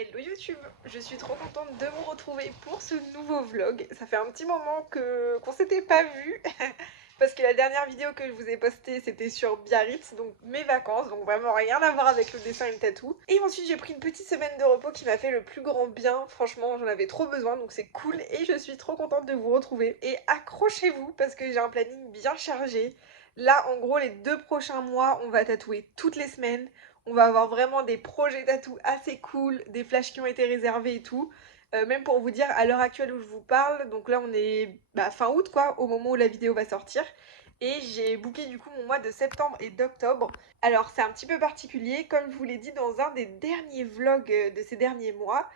Hello YouTube, je suis trop contente de vous retrouver pour ce nouveau vlog. Ça fait un petit moment qu'on s'était pas vu parce que la dernière vidéo que je vous ai postée c'était sur Biarritz, donc mes vacances, donc vraiment rien à voir avec le dessin et le tatou. Et ensuite j'ai pris une petite semaine de repos qui m'a fait le plus grand bien, franchement j'en avais trop besoin donc c'est cool et je suis trop contente de vous retrouver. Et accrochez-vous parce que j'ai un planning bien chargé. Là en gros les 2 prochains mois on va tatouer toutes les semaines. On va avoir vraiment des projets tatou assez cool, des flashs qui ont été réservés et tout. Même pour vous dire, à l'heure actuelle où je vous parle, donc là on est fin août quoi, au moment où la vidéo va sortir. Et j'ai booké du coup mon mois de septembre et d'octobre. Alors c'est un petit peu particulier, comme je vous l'ai dit dans un des derniers vlogs de ces derniers mois.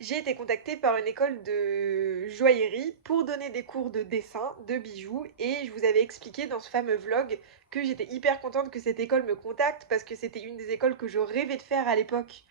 J'ai été contactée par une école de joaillerie pour donner des cours de dessin, de bijoux, et je vous avais expliqué dans ce fameux vlog que j'étais hyper contente que cette école me contacte parce que c'était une des écoles que je rêvais de faire à l'époque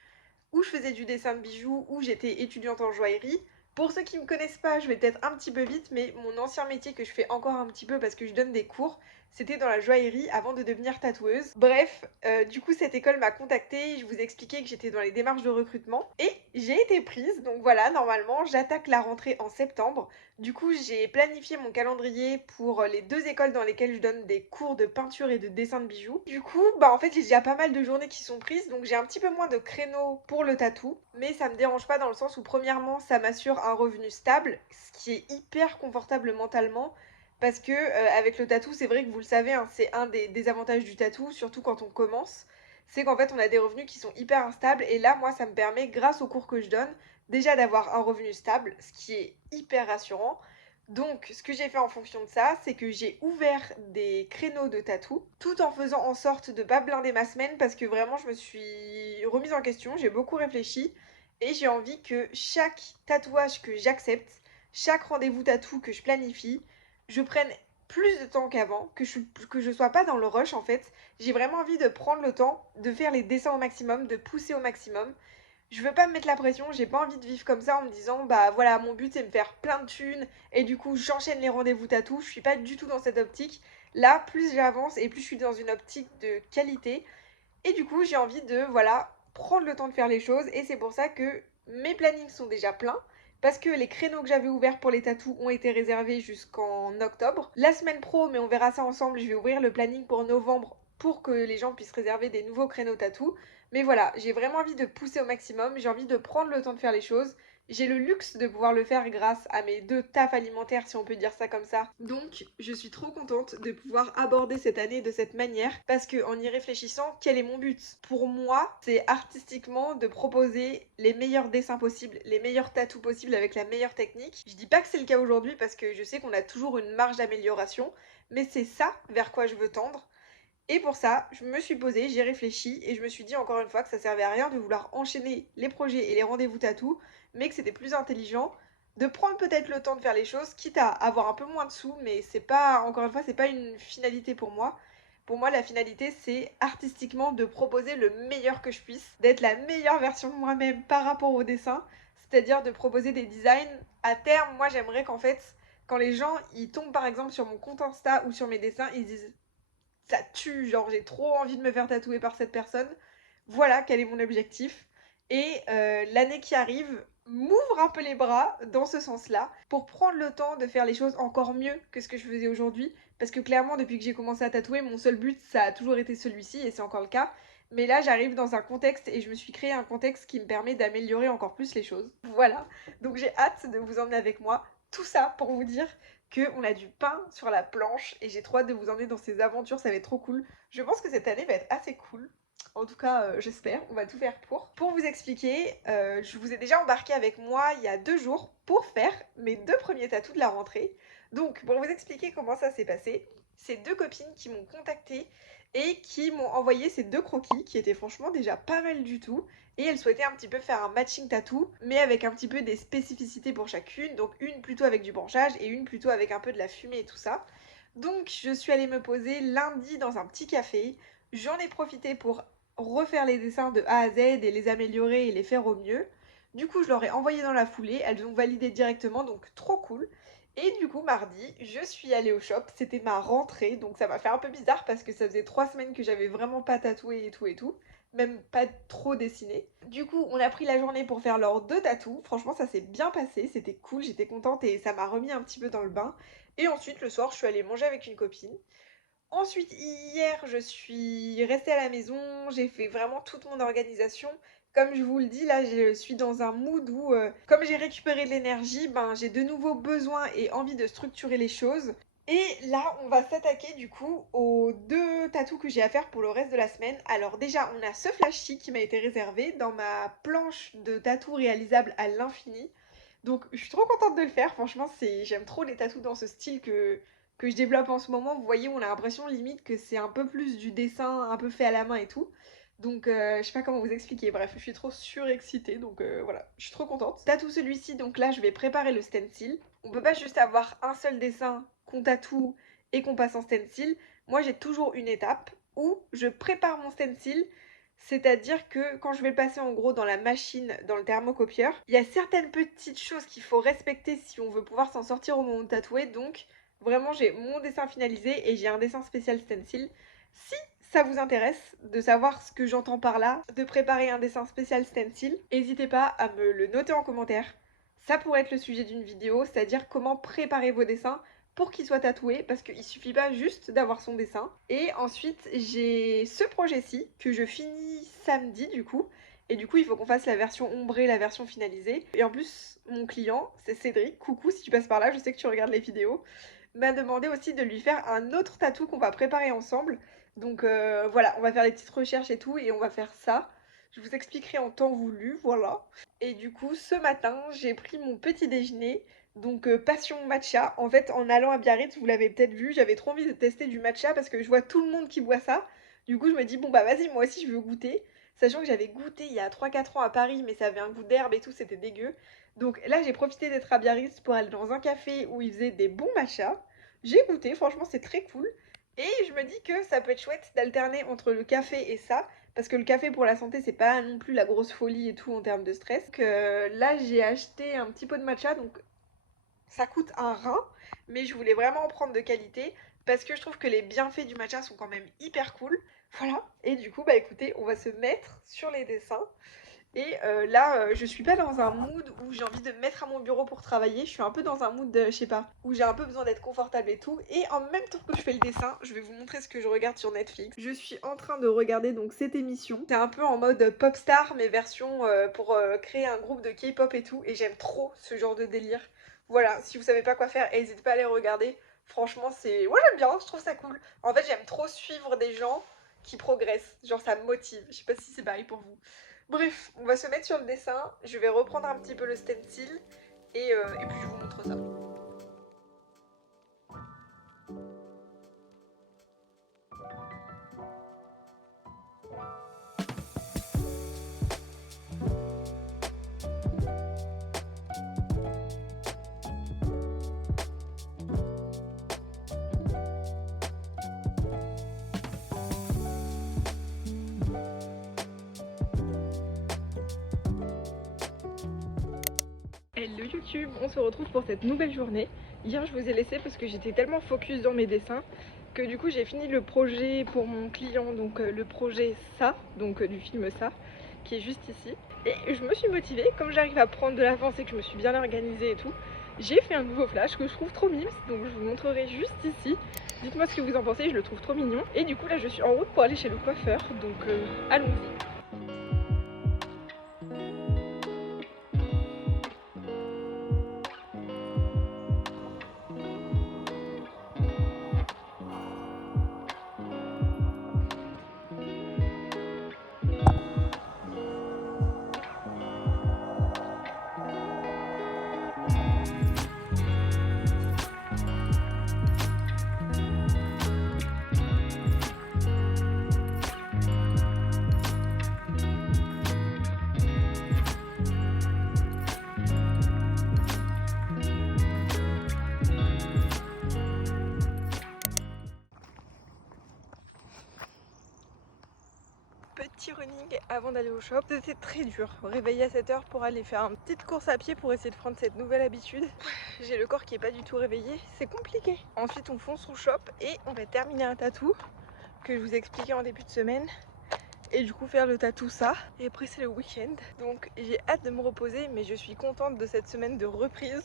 où je faisais du dessin de bijoux, où j'étais étudiante en joaillerie. Pour ceux qui ne me connaissent pas, je vais peut-être un petit peu vite, mais mon ancien métier que je fais encore un petit peu parce que je donne des cours, c'était dans la joaillerie avant de devenir tatoueuse. Bref, du coup cette école m'a contactée, je vous ai expliqué que j'étais dans les démarches de recrutement et j'ai été prise, donc voilà, normalement j'attaque la rentrée en septembre. Du coup j'ai planifié mon calendrier pour les 2 écoles dans lesquelles je donne des cours de peinture et de dessin de bijoux. Du coup, en fait j'ai déjà pas mal de journées qui sont prises, donc j'ai un petit peu moins de créneaux pour le tatou, mais ça me dérange pas dans le sens où premièrement ça m'assure un revenu stable, ce qui est hyper confortable mentalement. Parce que avec le tatou, c'est vrai que vous le savez, hein, c'est un des avantages du tatou, surtout quand on commence, c'est qu'en fait on a des revenus qui sont hyper instables et là moi ça me permet, grâce aux cours que je donne, déjà d'avoir un revenu stable, ce qui est hyper rassurant. Donc ce que j'ai fait en fonction de ça, c'est que j'ai ouvert des créneaux de tatou, tout en faisant en sorte de pas blinder ma semaine parce que vraiment je me suis remise en question, j'ai beaucoup réfléchi et j'ai envie que chaque tatouage que j'accepte, chaque rendez-vous tatou que je planifie, je prenne plus de temps qu'avant, que je sois pas dans le rush en fait. J'ai vraiment envie de prendre le temps, de faire les dessins au maximum, de pousser au maximum. Je veux pas me mettre la pression, j'ai pas envie de vivre comme ça en me disant bah voilà, mon but c'est me faire plein de thunes et du coup j'enchaîne les rendez-vous tatou. Je suis pas du tout dans cette optique. Là, plus j'avance et plus je suis dans une optique de qualité. Et du coup, j'ai envie de, voilà, prendre le temps de faire les choses. Et c'est pour ça que mes plannings sont déjà pleins. Parce que les créneaux que j'avais ouverts pour les tatous ont été réservés jusqu'en octobre. La semaine pro, mais on verra ça ensemble, je vais ouvrir le planning pour novembre pour que les gens puissent réserver des nouveaux créneaux tatous. Mais voilà, j'ai vraiment envie de pousser au maximum, j'ai envie de prendre le temps de faire les choses. J'ai le luxe de pouvoir le faire grâce à mes 2 tafs alimentaires, si on peut dire ça comme ça. Donc, je suis trop contente de pouvoir aborder cette année de cette manière parce que en y réfléchissant, quel est mon but? Pour moi, c'est artistiquement de proposer les meilleurs dessins possibles, les meilleurs tatous possibles avec la meilleure technique. Je dis pas que c'est le cas aujourd'hui parce que je sais qu'on a toujours une marge d'amélioration, mais c'est ça vers quoi je veux tendre. Et pour ça, je me suis posée, j'ai réfléchi et je me suis dit encore une fois que ça servait à rien de vouloir enchaîner les projets et les rendez-vous tatou, mais que c'était plus intelligent de prendre peut-être le temps de faire les choses, quitte à avoir un peu moins de sous, mais c'est pas, encore une fois, c'est pas une finalité pour moi. Pour moi, la finalité, c'est artistiquement de proposer le meilleur que je puisse, d'être la meilleure version de moi-même par rapport au dessin, c'est-à-dire de proposer des designs. À terme, moi, j'aimerais qu'en fait, quand les gens ils tombent par exemple sur mon compte Insta ou sur mes dessins, ils disent ça tue, genre j'ai trop envie de me faire tatouer par cette personne. Voilà quel est mon objectif. Et l'année qui arrive m'ouvre un peu les bras dans ce sens-là pour prendre le temps de faire les choses encore mieux que ce que je faisais aujourd'hui. Parce que clairement, depuis que j'ai commencé à tatouer, mon seul but, ça a toujours été celui-ci et c'est encore le cas. Mais là, j'arrive dans un contexte et je me suis créé un contexte qui me permet d'améliorer encore plus les choses. Voilà. Donc j'ai hâte de vous emmener avec moi. Tout ça pour vous dire qu'on a du pain sur la planche et j'ai trop hâte de vous emmener dans ces aventures, ça va être trop cool. Je pense que cette année va être assez cool. En tout cas, j'espère, on va tout faire pour. Pour vous expliquer, je vous ai déjà embarqué avec moi il y a 2 jours pour faire mes 2 premiers tatous de la rentrée. Donc, pour vous expliquer comment ça s'est passé, c'est 2 copines qui m'ont contactée et qui m'ont envoyé ces 2 croquis qui étaient franchement déjà pas mal du tout. Et elles souhaitaient un petit peu faire un matching tattoo, mais avec un petit peu des spécificités pour chacune. Donc une plutôt avec du branchage et une plutôt avec un peu de la fumée et tout ça. Donc je suis allée me poser lundi dans un petit café. J'en ai profité pour refaire les dessins de A à Z et les améliorer et les faire au mieux. Du coup, je leur ai envoyé dans la foulée, elles ont validé directement, donc trop cool. Et du coup, mardi, je suis allée au shop, c'était ma rentrée, donc ça m'a fait un peu bizarre parce que ça faisait 3 semaines que j'avais vraiment pas tatoué et tout et tout. même pas trop dessiné. Du coup, on a pris la journée pour faire leurs 2 tatous. Franchement, ça s'est bien passé, c'était cool, j'étais contente et ça m'a remis un petit peu dans le bain. Et ensuite, le soir, je suis allée manger avec une copine. Ensuite, hier, je suis restée à la maison, j'ai fait vraiment toute mon organisation. Comme je vous le dis, là, je suis dans un mood où, comme j'ai récupéré de l'énergie, ben, j'ai de nouveau besoin et envie de structurer les choses. Et là, on va s'attaquer du coup aux 2 tatous que j'ai à faire pour le reste de la semaine. Alors déjà, on a ce flashy qui m'a été réservé dans ma planche de tatous réalisable à l'infini. Donc je suis trop contente de le faire, franchement, j'aime trop les tatous dans ce style que je développe en ce moment. Vous voyez, on a l'impression limite que c'est un peu plus du dessin, un peu fait à la main et tout. Donc je sais pas comment vous expliquer, bref, je suis trop surexcitée, donc voilà, je suis trop contente. Tatou celui-ci, donc là je vais préparer le stencil. On peut pas juste avoir un seul dessin qu'on tatoue et qu'on passe en stencil. Moi j'ai toujours une étape où je prépare mon stencil, c'est-à-dire que quand je vais le passer en gros dans la machine, dans le thermocopieur, il y a certaines petites choses qu'il faut respecter si on veut pouvoir s'en sortir au moment de tatouer, donc vraiment j'ai mon dessin finalisé et j'ai un dessin spécial stencil. Si ça vous intéresse de savoir ce que j'entends par là, de préparer un dessin spécial stencil, n'hésitez pas à me le noter en commentaire. Ça pourrait être le sujet d'une vidéo, c'est-à-dire comment préparer vos dessins pour qu'ils soient tatoués, parce qu'il suffit pas juste d'avoir son dessin. Et ensuite, j'ai ce projet-ci que je finis samedi du coup. Et du coup, il faut qu'on fasse la version ombrée, la version finalisée. Et en plus, mon client, c'est Cédric. Coucou, si tu passes par là, je sais que tu regardes les vidéos. M'a demandé aussi de lui faire un autre tatou qu'on va préparer ensemble. Donc voilà, on va faire des petites recherches et tout, et on va faire ça. Je vous expliquerai en temps voulu, voilà. Et du coup, ce matin, j'ai pris mon petit déjeuner, donc passion matcha. En fait, en allant à Biarritz, vous l'avez peut-être vu, j'avais trop envie de tester du matcha parce que je vois tout le monde qui boit ça. Du coup, je me dis, bon bah vas-y, moi aussi je veux goûter. Sachant que j'avais goûté il y a 3-4 ans à Paris, mais ça avait un goût d'herbe et tout, c'était dégueu. Donc là, j'ai profité d'être à Biarritz pour aller dans un café où ils faisaient des bons matchas. J'ai goûté, franchement, c'est très cool. Et je me dis que ça peut être chouette d'alterner entre le café et ça, parce que le café pour la santé, c'est pas non plus la grosse folie et tout en termes de stress. Donc, là, j'ai acheté un petit pot de matcha, donc ça coûte un rein, mais je voulais vraiment en prendre de qualité parce que je trouve que les bienfaits du matcha sont quand même hyper cool. Voilà. Et du coup, bah écoutez, on va se mettre sur les dessins. Et là, je suis pas dans un mood où j'ai envie de me mettre à mon bureau pour travailler. Je suis un peu dans un mood, je sais pas, où j'ai un peu besoin d'être confortable et tout. Et en même temps que je fais le dessin, je vais vous montrer ce que je regarde sur Netflix. Je suis en train de regarder donc cette émission. C'est un peu en mode pop star, mais version pour créer un groupe de K-pop et tout. Et j'aime trop ce genre de délire. Voilà, si vous savez pas quoi faire, n'hésitez pas à aller regarder. Franchement, c'est. Moi j'aime bien, je trouve ça cool. En fait, j'aime trop suivre des gens qui progressent. Genre, ça me motive. Je sais pas si c'est pareil pour vous. Bref, on va se mettre sur le dessin, je vais reprendre un petit peu le stencil et puis je vous montre ça. Hello YouTube, on se retrouve pour cette nouvelle journée. Hier je vous ai laissé parce que j'étais tellement focus dans mes dessins que du coup j'ai fini le projet pour mon client, donc le projet Ça, donc du film Ça, qui est juste ici. Et je me suis motivée, comme j'arrive à prendre de l'avance et que je me suis bien organisée et tout, j'ai fait un nouveau flash que je trouve trop mimes, donc je vous montrerai juste ici. Dites-moi ce que vous en pensez, je le trouve trop mignon. Et du coup là je suis en route pour aller chez le coiffeur, donc allons-y. Petit running avant d'aller au shop. C'était très dur, réveiller à 7 h pour aller faire une petite course à pied pour essayer de prendre cette nouvelle habitude. J'ai le corps qui est pas du tout réveillé, c'est compliqué. Ensuite on fonce au shop et on va terminer un tatou que je vous expliquais en début de semaine. et du coup faire le tatou ça. Et après c'est le week-end, donc j'ai hâte de me reposer, mais je suis contente de cette semaine de reprise.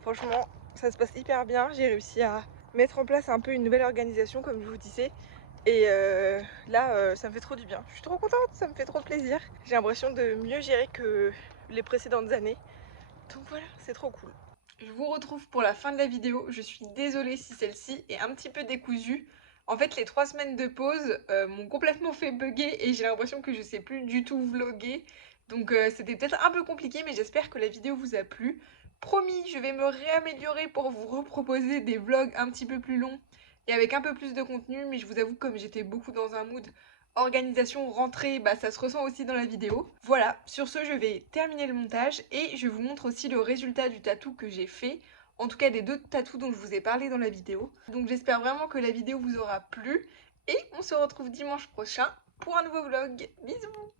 Franchement, ça se passe hyper bien. J'ai réussi à mettre en place un peu une nouvelle organisation comme je vous disais. Et là, ça me fait trop du bien. Je suis trop contente, ça me fait trop plaisir. J'ai l'impression de mieux gérer que les précédentes années. Donc voilà, c'est trop cool. Je vous retrouve pour la fin de la vidéo. Je suis désolée si celle-ci est un petit peu décousue. En fait, les 3 semaines de pause m'ont complètement fait bugger et j'ai l'impression que je sais plus du tout vlogger. Donc c'était peut-être un peu compliqué, mais j'espère que la vidéo vous a plu. Promis, je vais me réaméliorer pour vous reproposer des vlogs un petit peu plus longs et avec un peu plus de contenu, mais je vous avoue que comme j'étais beaucoup dans un mood organisation, rentrée, bah ça se ressent aussi dans la vidéo. Voilà, sur ce je vais terminer le montage et je vous montre aussi le résultat du tatou que j'ai fait, en tout cas des 2 tatous dont je vous ai parlé dans la vidéo. Donc j'espère vraiment que la vidéo vous aura plu et on se retrouve dimanche prochain pour un nouveau vlog. Bisous!